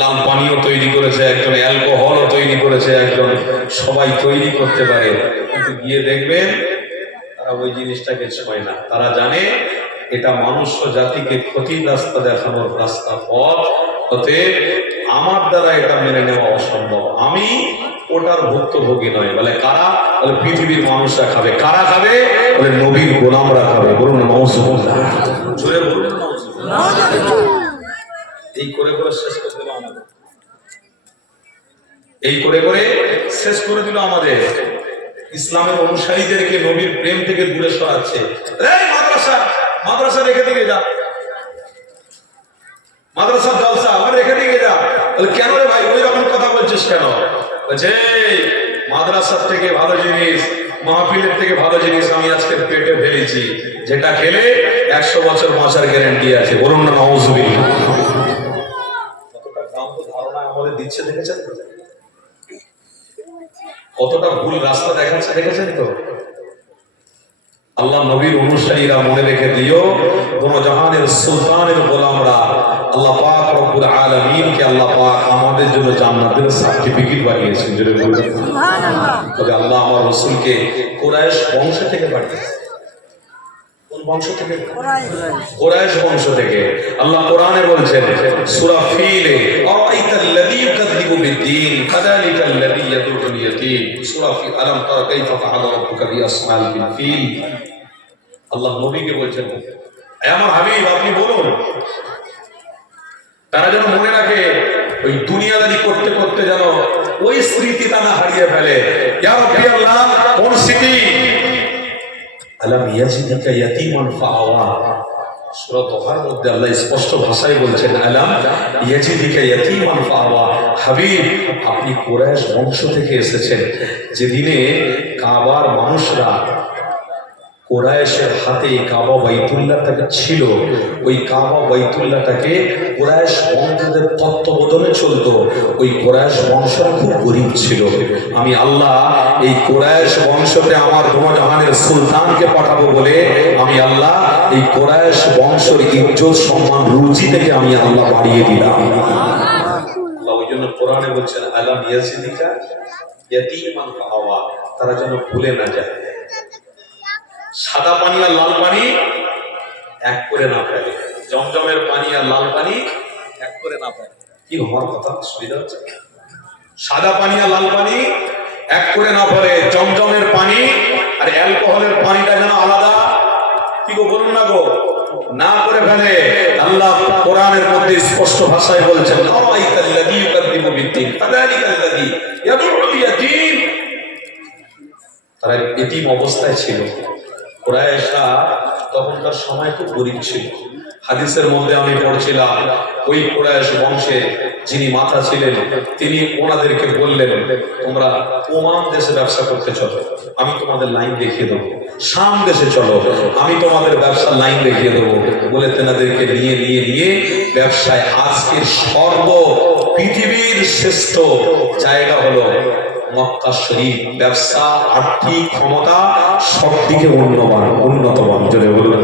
লাল পানীয় তৈরি করেছে একজন, অ্যালকোহলও তৈরি করেছে একজন, সবাই তৈরি করতে পারে, কিন্তু গিয়ে দেখবেন তারা ওই জিনিসটাকে ছোঁয় না। তারা জানে এটা মনুষ্য জাতিকে ক্ষতির রাস্তা দেখানোর রাস্তা, পথ। অতএব আমার দ্বারা এটা মেনে নেওয়া অসম্ভব, আমি ওটার ভুক্তভোগী নয়। বলে কারা? বলে পৃথিবীর মানুষরা খাবে। কারা খাবে? বলে নবীর গোলামরা খাবে। বলুন নাউজুবিল্লাহ, জোরে বলুন নাউজুবিল্লাহ। এই করে করে শেষ করে দিল আমাদের, এই করে করে শেষ করে দিল আমাদের। ইসলামের অনুসারীদেরকে নবীর প্রেম থেকে দূরে সরাচ্ছে। এই মাদ্রাসা, মাদ্রাসা রেখে দিয়ে যা, মাদ্রাসা জলসা আমার রেখে দিয়ে যা। কেন রে ভাই ওই রকম কথা বলছিস কেন? বলছে মাদ্রাসার থেকে ভালো জিনিস, মাহফিলের থেকে ভালো জিনিস আমি আজকে পেটে ফেলেছি, যেটা খেলে 100 বছর বাঁচার গ্যারান্টি আছে। বলুন না নাউজুবিল্লাহ। কতটা ভ্রান্ত ধারণা আমাদের দিচ্ছে, দেখেছেন তো? কতটা ভুল রাস্তা দেখাচ্ছে, দেখেছেন তো? আল্লাহ নবীর অনুসারীরা মনে রেখে দিও, কোন জাহানের সুলতানের গোলামরা আল্লাহ পাক রব্বুল আলামিনকে আল্লাহ পাক আমাদের জন্য জান্নাতের সার্টিফিকেট বানিয়েছেন। যদি বলবেন সুবহানাল্লাহ। তবে আল্লাহ আমার রাসূলকে কুরাইশ বংশ থেকে পাঠিয়েছেন। কোন বংশ থেকে? কুরাইশ বংশ থেকে। আল্লাহ কোরআনে বলছেন সূরা ফিলে, আরাইতাল্লাযী ইউকাযযিবু বিদ্দীন ফাযালিকাল্লাযী ইয়াদুল ইয়াতীম। সূরা ফিল, আলাম তারা কাইফা ফাআলা রাব্বুকা বিআসহাবিল ফিল। আল্লাহ নবীকে বলছেন, হে আমার হাবিব আপনি বলুন, তারা যেন মনে রাখে, ওই দুনিয়াদারি করতে করতে যেন ওই স্মৃতি তারা হারিয়ে ফেলে। ইয়া রাব্বি আল্লাহ, কোন স্মৃতি? আলাম ইয়াজিদুকা ইয়াতীমান ফাআওয়া। সূরা তাহার মধ্যে আল্লাহ স্পষ্ট ভাষায় বলছেন, আলাম ইয়াজিদুকা ইয়াতীমান ফাআওয়া। হাবিব আপনি কুরাইশ বংশ থেকে এসেছেন, যেদিনে কাবার মানুষরা কুরাইশের হাতে কাবা বাইতুল্লাহটাকে ছিল, ওই কাবা বাইতুল্লাহটাকে কুরাইশ বংশদের তত্ত্বাবধানে চলতো। ওই কুরাইশ বংশরা খুব গরিব ছিল। আমি আল্লাহ এই কুরাইশ বংশতে আমার দোজাহানের সুলতানকে পাঠাবো বলে আমি আল্লাহ এই কুরাইশ বংশের ইজ্জত সম্মান রুচি থেকে আমি আল্লাহ বাড়িয়ে দিলাম। আল্লাহ ওই জন্য কোরআনে বলছেন, আলাম ইয়াজিদিকা ইয়াতীমান ফাআওয়া, তারা যেন ভুলে না যায়। সাদা পানি আর লাল পানি এক করে না ফেলে, জমজমের পানি আর লাল পানি এক করে না ফেলে। কি হওয়ার কথা? সুবিধা হচ্ছে? সাদা পানি আর লাল পানি এক করে না ফেলে, জমজমের পানি আর অ্যালকোহলের পানিটা যেন আলাদা কি গো বলুন না গো, না করে ফেলে। আল্লাহ কোরআনের মধ্যে স্পষ্ট ভাষায় বলছেন, আরাইতাল্লাযী ইউকাযযিবু বিদ্দীন ফাযালিকাল্লাযী ইয়াদুল ইয়াতীম। তারা এতিম অবস্থায় ছিল। কুরাইশরা তখনকার সময় খুব গরিব ছিল। হাদিসের মধ্যে আমি পড়ছিলাম, ওই কুরাইশ বংশে যিনি মাথা ছিলেন তিনি ওনাদেরকে বললেন, তোমরা ওমান দেশে ব্যবসা করতে চলো, আমি তোমাদের লাইন দেখিয়ে দেবো। শাম দেশে চলো, আমি তোমাদের ব্যবসার লাইন দেখিয়ে দেবো বলে তেনাদেরকে নিয়ে নিয়ে নিয়ে ব্যবসায় আজকের পৃথিবীর শ্রেষ্ঠ জায়গা হলো মক্কা শরীফ। ব্যবসা, আর্থিক ক্ষমতা সব দিকে উন্নতমান। জোরে বলবেন,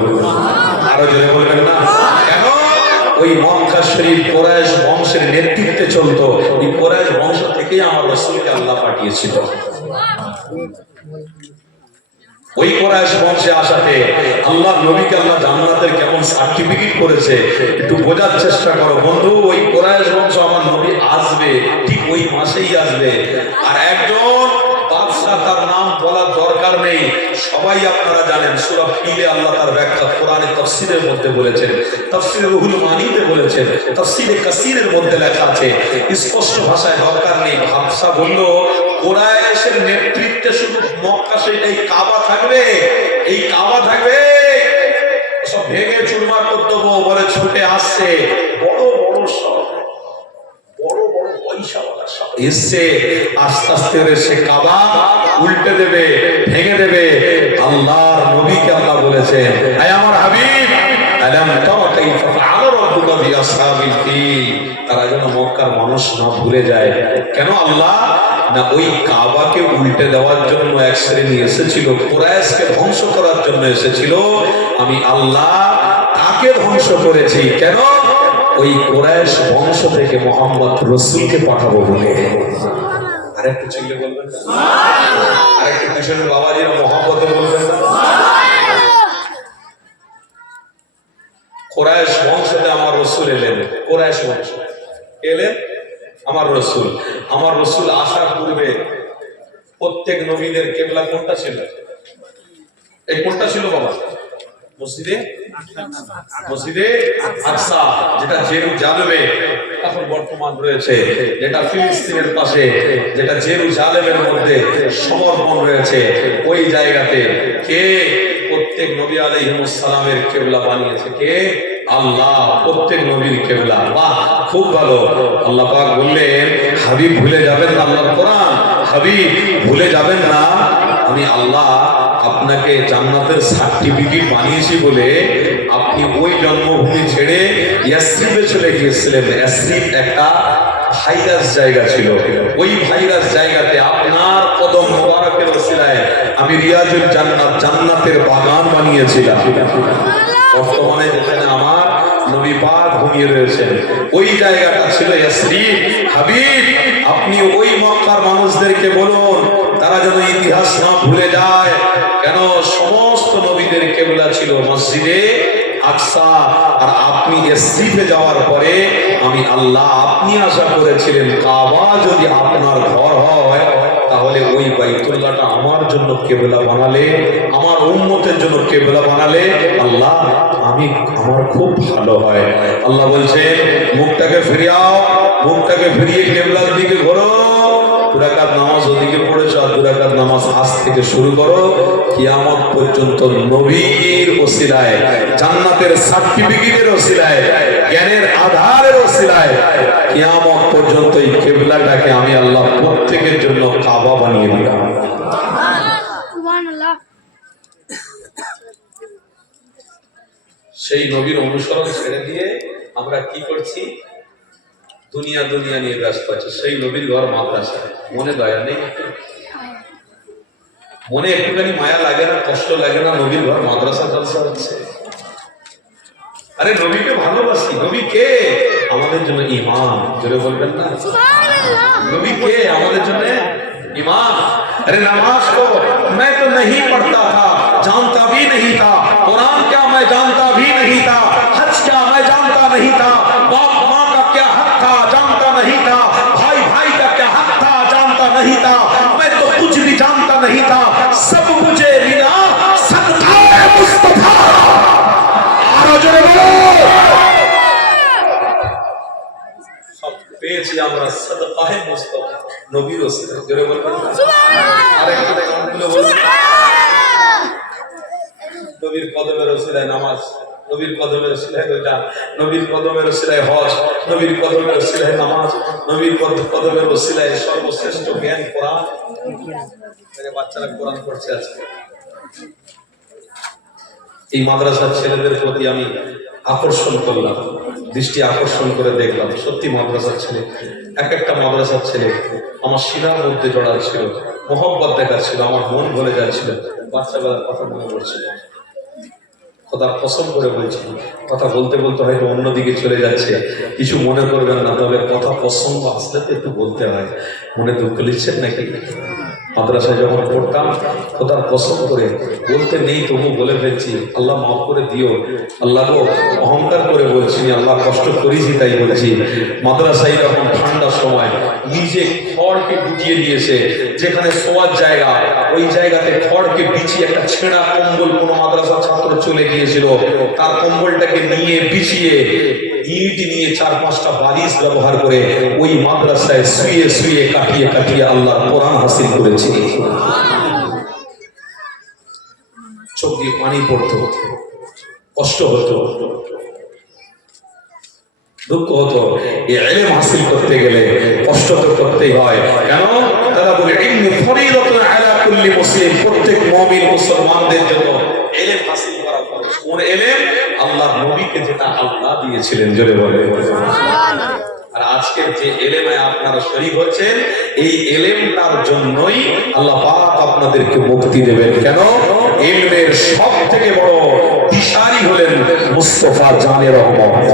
আরো জোরে বলবেন না কেন? ওই মক্কা শরীফ কুরাইশ বংশের নেতৃত্বে চলতো। এই কুরাইশ বংশ থেকেই আমার রাসূলকে আল্লাহ পাঠিয়েছিল। ওই কুরাইশ বংশে আসাতে আল্লাহ নবীকে আল্লাহ জান্নাতের কেমন সার্টিফিকেট করেছে একটু বোঝার চেষ্টা করো বন্ধু। ওই কুরাইশ বংশ আমার নবী আসবে, ঠিক ওই মাসেই আসবে। আর একজন বাদশা, তার নাম বলার দরকার নেই, সবাই আপনারা জানেন। সূরা ফিলে আল্লাহ তার ব্যাখ্যা কোরআনে তাফসীরের মধ্যে বলেছেন, তাফসীরে রুহুল মানিতে বলেছেন, তাফসীরে কাসীরের মধ্যে লেখা আছে স্পষ্ট ভাষায়, দরকার নেই। বাদশা বলল, কুরাইশের নেতৃত্বে শুধু মক্কা এই কাবা থাকবে, এই কাবা থাকবে, সব ভেঙে চুরমার করতে বলে ছুটে আসছে। বড় বড় সব বড় বড় পয়সাওয়ালা সব এসছে, আস্তে আস্তে সে কাবা উল্টে দেবে, ভেঙে দেবে। আল্লাহর নবীকে আল্লাহ বলেছেন, হে আমার হাবিব, আলাম তারা কাইফা ফাআলা রাব্বুকা বিআসহাবিল ফিল। তারা যেন মক্কার মানুষ না ভুলে যায়। কেন আল্লাহ? না ওই কাবাকে উল্টে দেওয়ার জন্য এক শ্রেণী এসেছিল, কুরাইশকে ধ্বংস করার জন্য এসেছিল। আমি আল্লাহ তাকে ধ্বংস করেছি। কেন? ওই কুরাইশ বংশ থেকে মোহাম্মদ রসুলকে পাঠাবো বলে। আরেকটু চিল্লে বলবেন না? আরেকটু পিছনে বাবাজিরা মোহাম্মদ বলবেন না? কুরাইশ বংশতে আমার রসুল এলেন। কুরাইশ বংশ এলেন আমার রসুল। আমার রসুল আসার পূর্বে প্রত্যেক নবীদের কেবলা কোনটা ছিল? এই কোনটা ছিল বাবা? মসজিদে আকসা, যেটা জেরুজালেমে এখন বর্তমান রয়েছে, যেটা ফিলিস্তিনের পাশে, যেটা জেরুজালেমের মধ্যে সমর্পণ রয়েছে, ওই জায়গাতে কে প্রত্যেক নবী আলাইহিস সালামের কেবলা বানিয়েছে? কে? আল্লাহ প্রত্যেক নবীর কেবলা। বাহ, খুব ভালো। আল্লাহ পাক বললেন, হাবিব ভুলে যাবেন না আল্লাহর কোরআন, হাবিব ভুলে যাবেন না আমি আল্লাহ আপনাকে জান্নাতের সার্টিফিকেট বানিয়েছি বলে আপনি ওই জন্মভূমি ছেড়ে ইয়াসরিবে চলে গিয়েছিলেন। ইয়াসরিব একটা ভাইরাস জায়গা ছিল, ওই ভাইরাস জায়গাতে আপনার কদম মোবারকের ওসিলায় আমি রিয়াজুল জান্নাত, জান্নাতের বাগান বানিয়েছিলাম। বর্তমানে যেখানে আমার নবী পাক ঘুমিয়ে রয়েছেন, ওই জায়গাটা ছিল ইয়াসরিব। হাবিব আপনি ওই মক্কার মানুষদেরকে বলুন, তারা যেন ইতিহাস না ভুলে যায়। কেন? সমস্ত নবীদের কেবলা ছিল মসজিদে আকসা, আর আপনি ইয়াসরিবে যাওয়ার পরে আমি আল্লাহ, আপনি আশা করেছিলেন কাবা যদি আপনার ঘর হয় তাহলে ওই বাইতুল্লাহটা আমার জন্য কেবলা বানালে, আমার উম্মতের জন্য কেবলা বানালে আল্লাহ আমার খুব ভালো হয়। আল্লাহ বলছেন, মুখটাকে ফিরিয়াও, মুখটাকে ফিরিয়ে কেবলার দিকে ঘোরো। 2 রাকাত নামাজ ওদিকে পড়েছো, আর 2 রাকাত নামাজ আজ থেকে শুরু করো, কিয়ামত পর্যন্ত নবীর ওসিলায়, জান্নাতের সার্টিফিকেটের ওসিলায়, জ্ঞানের আধারের ওসিলায় কিয়ামত পর্যন্ত এই কিবলাটাকে আমি আল্লাহ প্রত্যেকের জন্য কাবা বানিয়ে দিলাম। সুবহানাল্লাহ। সেই নবীর অনুসরণ ছেড়ে দিয়ে আমরা কি করছি? দুনিয়া নিয়ে ব্যস্ত আছে। সেই নবীর ঘর মাদ্রাসা, মনে দয়া নেই? মনে একটুখানি মায়া লাগে না, কষ্ট লাগে না? নবীর ঘর মাদ্রাসা জলসা হচ্ছে। আরে নবীকে ভালোবাসি। নবী কে? আমাদের জন্য ইমাম। জোরে বলবেন না? নবী কে আমাদের জন্য? ইমাম। अरे नमाज को मैं तो नहीं पढ़ता था, जानता भी नहीं था, कुरान क्या मैं जानता भी नहीं था, हज क्या मैं जानता नहीं था, बाप माँ का क्या हक था जानता नहीं था, भाई भाई का क्या हक था जानता नहीं था, मैं तो कुछ भी जानता नहीं था, सब मुझे मिला सदका मुस्तफा। सब पेश আমরা সদকায়ে মুস্তাফা নবীর ওসিলায়। জোরে বলবেন সুবহানাল্লাহ। আরেকটু বলুন সুবহানাল্লাহ। নবীর কদমের ওসিলায় নামাজ, নবীর কদমের ওসিলায় রোজা, নবীর কদমের ওসিলায় হজ, নবীর কদমের ওসিলায় নামাজ, নবীর কদমের ওসিলায় সর্বশ্রেষ্ঠ জ্ঞান কোরআন। মেরে বাচ্চারা কোরআন পড়ছে আজকে। এই মাদ্রাসার ছেলেদের প্রতি আমি আকর্ষণ করলাম, দৃষ্টি আকর্ষণ করে দেখলাম, সত্যি মাদ্রাসার ছেলে, এক একটা মাদ্রাসার ছেলে আমার শিরার মধ্যে জড়াল ছিল, মোহব্বত দেখাচ্ছিল, আমার মন ভরে যাচ্ছিল, বাচ্চাবেলার কথা মনে পড়ছিল। খোদার কসম করে বলছি, কথা বলতে বলতে হয়তো অন্যদিকে চলে যাচ্ছে, কিছু মনে করবেন না, তবে কথা প্রসঙ্গ আসলে তো একটু বলতে হয়। মনে দুঃখ লিখছেন নাকি? মাদ্রাসায় যখন পড়তাম, খোদার কসম করে বলতে নেই তবু বলে ফেলছি, আল্লাহ মাফ করে দিও। আল্লাহ গো, অহংকার করে বলছি, আল্লাহ কষ্ট করেছি তাই বলছি। মাদ্রাসায় যখন ঠান্ডার সময় নিজে খড়কে বিছিয়ে দিয়েছে, যেখানে শোয়ার জায়গা, ওই জায়গাতে খড়কে বিছিয়ে একটা ছেঁড়া কম্বল কোনো মাদ্রাসার ছাত্র চলে গিয়েছিল, তার কম্বলটাকে নিয়ে বিছিয়ে ইট নিয়ে 4-5টা বালিশ ব্যবহার করে ওই মাদ্রাসায় শুয়ে শুয়ে কাটিয়ে কাটিয়ে আল্লাহর কোরআন হাসিল করেছি। চোখ দিয়ে পানি পড়তো, কষ্ট হতো, দুঃখ হতো। এই ইলম হাসিল করতে গেলে কষ্ট তো করতেই হয়। কেন? তারা বলে ইলমু ফরিদাতুন আলা কুল্লি মুসলিম, প্রত্যেক মুমিন মুসলমানদের জন্য ইলম হাসিল করা ফরজ। কোন ইলম? আল্লাহর নবীকে যেটা আল্লাহ দিয়েছিলেন। জোরে বলে সুবহানাল্লাহ। আর আজকের যে ইলমে আপনারা শরীক হচ্ছেন, এই ইলমটার জন্যই আল্লাহ পাক আপনাদেরকে মুক্তি দেবেন। কেন? ইলমের সবথেকে বড় দিশারি হলেন মুস্তাফা জানে রহমত।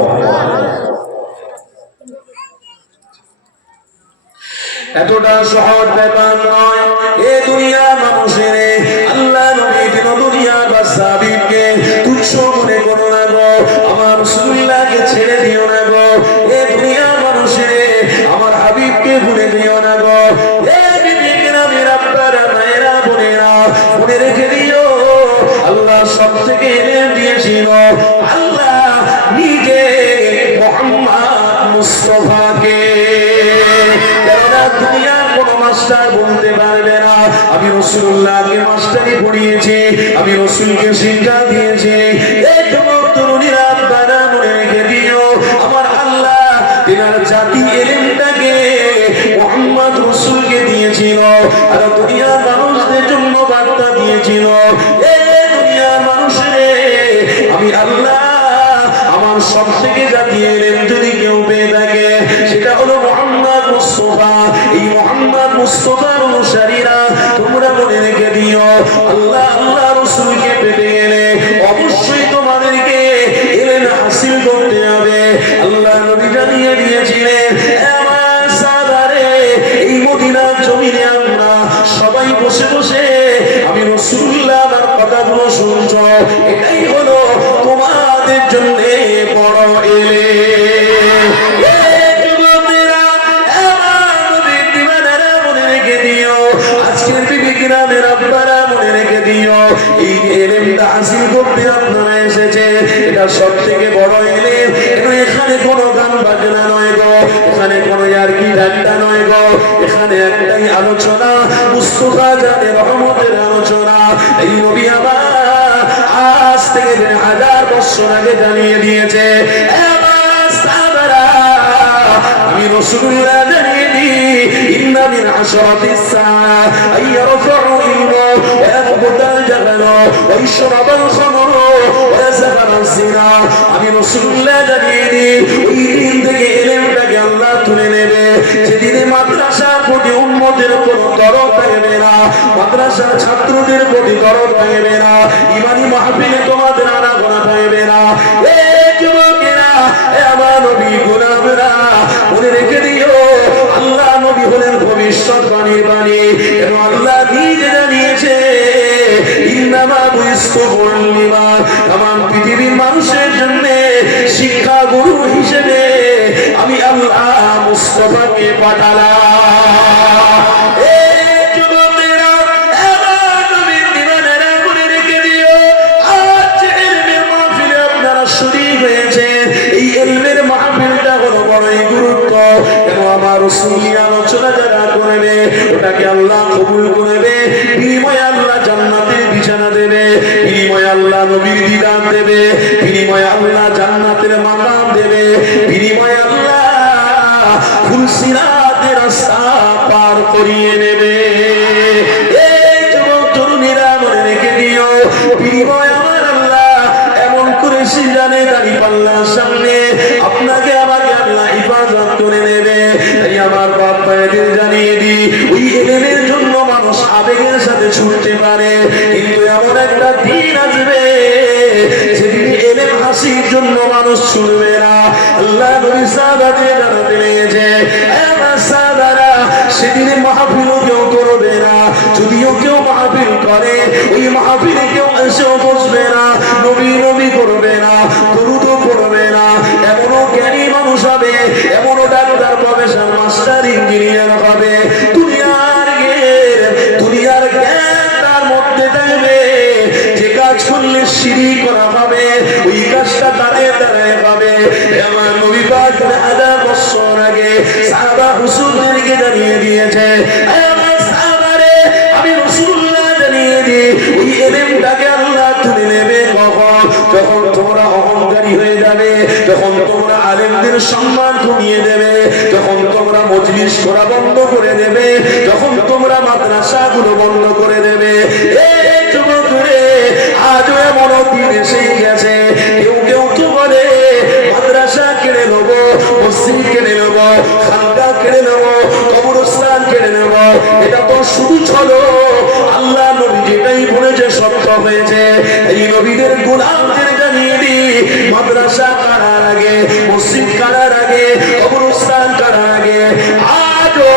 এতটা সহজ ব্যাপার নয়। এ দুনিয়ার মানুষের আল্লাহ নবী দিন দুনিয়ার বাদশা হাবিবকে তুচ্ছ মনে করো না গো, আমার রাসূলুল্লাহকে ছেড়ে দিও না গো। এ দুনিয়ার মানুষের আমার হাবিবকে ভুলে দিও না গো। এ বিবিরা মেরা আব্বারা মায়েরা বোনেরা মনে রেখে দিও, আল্লাহ সব থেকে এলেম দিয়েছিল আল্লাহ নিজে মুহাম্মদ মুস্তাফাকে। দুনিয়ার কোন মাস্টার বলতে পারবে না আমি রাসূলুল্লাহকে মাস্টারি পড়িয়েছি, আমি রাসূলকে শিক্ষা দিয়েছি। এই যুবক তরুণীরা আপনারা মনে রেখে দিও, আমার আল্লাহ তিনার জাতি এলেমটাকে মুহাম্মদ রাসূলকে দিয়েছিল আর দুনিয়ার মানুষদের জন্য বার্তা দিয়েছিল। এই দুনিয়ার মানুষের আমি আল্লাহ আমার সব থেকে জাতি এলেম যদি কেউ পেয়ে থাকে সেটা হলো মুহাম্মদ মুস্তাফা। এই মুহাম্মদ মুস্তাফার অনুসারীরা তোমরা মনে রেখে দিও, আল্লাহ আল্লাহ রাসূলকে পেতে গেলে অবশ্যই তোমাদেরকে ইলম হাসিল করতে হবে। আল্লাহ নবী জানিয়ে দিয়েছিলেন আমার সাহাবারে এই মদিনার জমিনে আমরা সবাই বসে বসে আমি রাসূলুল্লাহর কথাগুলো শুনছো, এটাই হলো তোমাদের জন্য বড় ইলম। আজকের বিবিরা মেরা আব্বারা মনে রেখে দিও, এই ইলমটা হাসিল করতে আপনারা এসেছে, এটা সব থেকে বড় ইলম। এখানে কোনো গান বাজনা নয় গো, এখানে কোনো ইয়ার্কি ঠাট্টা নয় গো, এখানে একটাই আলোচনা, মুস্তাফা জানের রহমতের আলোচনা। এই নবী আমার আজ থেকে 1000 বছর আগে জানিয়ে দিয়েছে আমার সাহাবারা, আমি রাসূলুল্লাহ জানিয়ে দিই ইন্না মিন আশরাতিস সাআ আইয়ারফাউ ইলমা ওয়া ইয়াবতাল জাবাল ওয়া ইশরাবাল খামর ওয়া ইয়াসফারাল জিনা। আমি রাসূলুল্লাহ জানিয়ে দিই ওই দিন থেকে ইলমটাকে আল্লাহ তুলে নেবে, যেদিনে মাদ্রাসার প্রতি উম্মতের কোনো দরদ থাকবে না, মাদ্রাসার ছাত্রদের প্রতি দরদ থাকবে না, ইমানি মাহফিলে তোমাদের আনাগোনা থাকবে না। এই যুবকেরা আমার নবী গোলামরা মনে রেখে দিও, আল্লাহ নবী হলেন ভবিষ্যৎবাণীর বাণী এবং আল্লাহ নিজে জানিয়েছে ইন্নামা বুইস্তু লিমান, তামাম পৃথিবীর মানুষের জন্য শিক্ষা গুরু হিসেবে আমি আল্লাহ মুস্তাফাকে পাঠালাম। এই যুবকেরা আমার নবীর দিওয়ানেরা মনে রেখে দিও, আজ ইলমের মাহফিলে আপনারা শরীক হয়েছেন, এই ইলমের মাহফিলটা হলো বড়ই গুরুত্ব এবং আমার রাসূল আলোচনা যারা করবে ওটাকে আল্লাহ কবুল করবে, বিনিময়ে আল্লাহ জান্নাতের বিছানা দেবে, বিনিময়ে আল্লাহ নবীর দিদার দেবে, বিনিময়ে আল্লাহ জান্নাতের মাকাম দেবে, বিনিময়ে আল্লাহ ফুলসিরাতের রাস্তা পার করিয়ে নেবে। এই যুবক তরুণীরা মনে রেখে দিও, বিনিময়ে আমার আল্লাহ এমন করে সিজানে দাঁড়ি পাল্লার সামনে আপনাকে আমাকে আল্লাহ হিফাজত করে নেবে। তাই আমার বাপ ভাইদের জানিয়ে দিই, ওই ইলমের জন্য মানুষ আবেগের সাথে ছুটতে পারে, কিন্তু এমন একটা দিন আসবে যেদিন ইলম হাসির জন্য মানুষ ছুটবে না। আল্লাহ নবী সাহাবাদের জানাতে লেগেছে আমার সাহাবারা সেদিনে মাহফিলও কেউ করবে না, যদিও কেউ মাহফিল করে ওই মাহফিলে কেউ এসেও বসবে না, নবী নবী করবে না, দরুদও করবে না। এমনও জ্ঞানী মানুষ হবে, এমনও ডাক্তার প্রফেসর মাস্টার ইঞ্জিনিয়ার হবে, দুনিয়ার জ্ঞান তার মধ্যে থাকবে, যে কাজ করলে শিরিক করা হবে ওই কাজটা দাঁড়িয়ে দাঁড়িয়ে হবে। আমার নবী পাক 1000 বছর আগে সাহাবা হুজুরদেরকে জানিয়ে দিয়েছে, আমার সাহাবারে আমি রাসূলুল্লাহ জানিয়ে দিই ওই ইলমটাকে আল্লাহ তুলে নেবে কখন, যখন তোমরা অহংকারী হয়ে যাবে, যখন তোমরা আলেমদের সম্মান কমিয়ে দেবে, যখন তোমরা মজলিস করা বন্ধ করে দেবে, যখন তোমরা মাদ্রাসাগুলো বন্ধ করে দেবে। এই যুবকরে আজও এমন দিন এসে গেছে, কেউ কেউ তো বলে মাদ্রাসা কেড়ে নেবো, মসজিদ কেড়ে নেবো, খানকা কেড়ে নেবো, কবরস্থান কেড়ে নেবো। এটা তো শুধু চলো, আল্লাহ নবী যেটাই বলেছে সত্য হয়েছে। এই নবীদের গোলামদের জানিয়ে দিই, মাদ্রাসা কারার আগে, মসজিদ কারার আগে, কবরস্থান কারার আগে আজও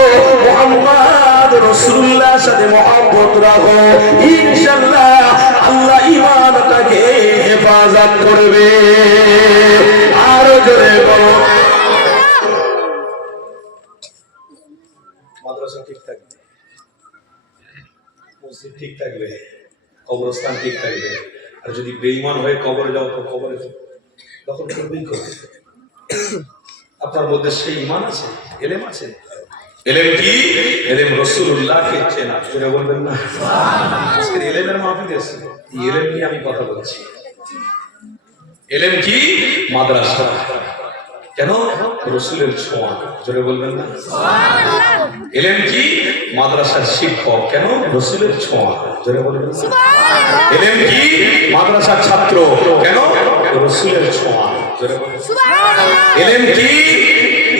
রাসূলুল্লাহর সাথে মহব্বত রাখো, ইনশাআল্লাহ আল্লাহ ঈমানটাকে হেফাজত করবে। আরো জোরে বলো। মাদ্রাসা ঠিক থাকবে, মসজিদ ঠিক থাকবে, কবরস্থান ঠিক থাকবে। আর যদি বেঈমান হয়ে কবরে যাও তো কবরে তখন করবেই করবে। আপনার মধ্যে সেই ঈমান আছে, এলেম আছে। এলেম কি? এলেম রাসূলুল্লাহকে চেনা। জোরে বলবেন না? আজকের এলেমের মাহফিল এসেছে, এই এলেম নিয়ে আমি কথা বলছি। এলেম কি? মাদ্রাসা। কেন? রাসূলের ছোঁয়া। জোরে বলবেন না? এলেম কি? মাদ্রাসার শিক্ষক। কেন? রাসূলের ছোঁয়া। জোরে বলবেন না? এলেম কি? মাদ্রাসার ছাত্র। কেন? রাসূলের ছোঁয়া। জোরে বলবেন? এলেম কি?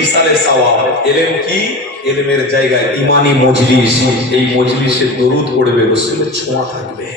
ইসালে সওয়াব। এলেম কি? এলেমের জায়গায় ইমানি মজলিস, এই মজলিসে দরুদ পড়বে, রাসূলের ছোঁয়া থাকবে।